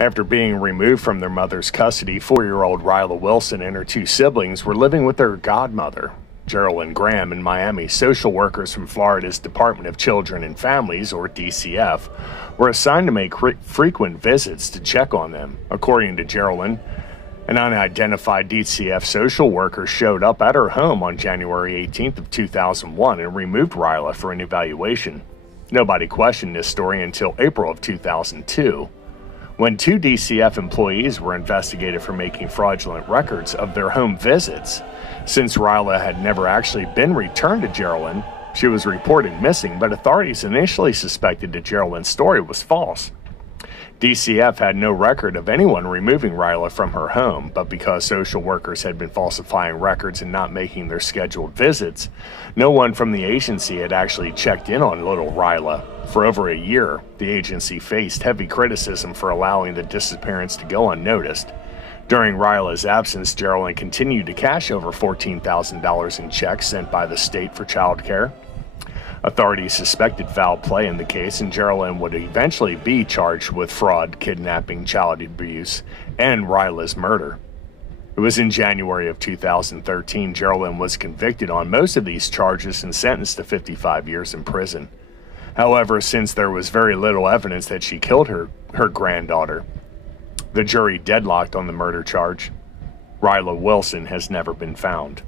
After being removed from their mother's custody, 4-year-old Rilya Wilson and her two siblings were living with their godmother, Geraldine Graham, in Miami. Social workers from Florida's Department of Children and Families, or DCF, were assigned to make frequent visits to check on them. According to Geraldine, an unidentified DCF social worker showed up at her home on January 18th of 2001 and removed Rilya for an evaluation. Nobody questioned this story until April of 2002, when two DCF employees were investigated for making fraudulent records of their home visits. Since Rilya had never actually been returned to Geraldine, she was reported missing, but authorities initially suspected that Geraldine's story was false. DCF had no record of anyone removing Rilya from her home, but because social workers had been falsifying records and not making their scheduled visits, no one from the agency had actually checked in on little Rilya. For over a year, the agency faced heavy criticism for allowing the disappearance to go unnoticed. During Rilya's absence, Geraldine continued to cash over $14,000 in checks sent by the state for child care. Authorities suspected foul play in the case, and Geraldine would eventually be charged with fraud, kidnapping, child abuse, and Rilya's murder. It was in January of 2013 Geraldine was convicted on most of these charges and sentenced to 55 years in prison. However, since there was very little evidence that she killed her granddaughter, the jury deadlocked on the murder charge. Rilya Wilson has never been found.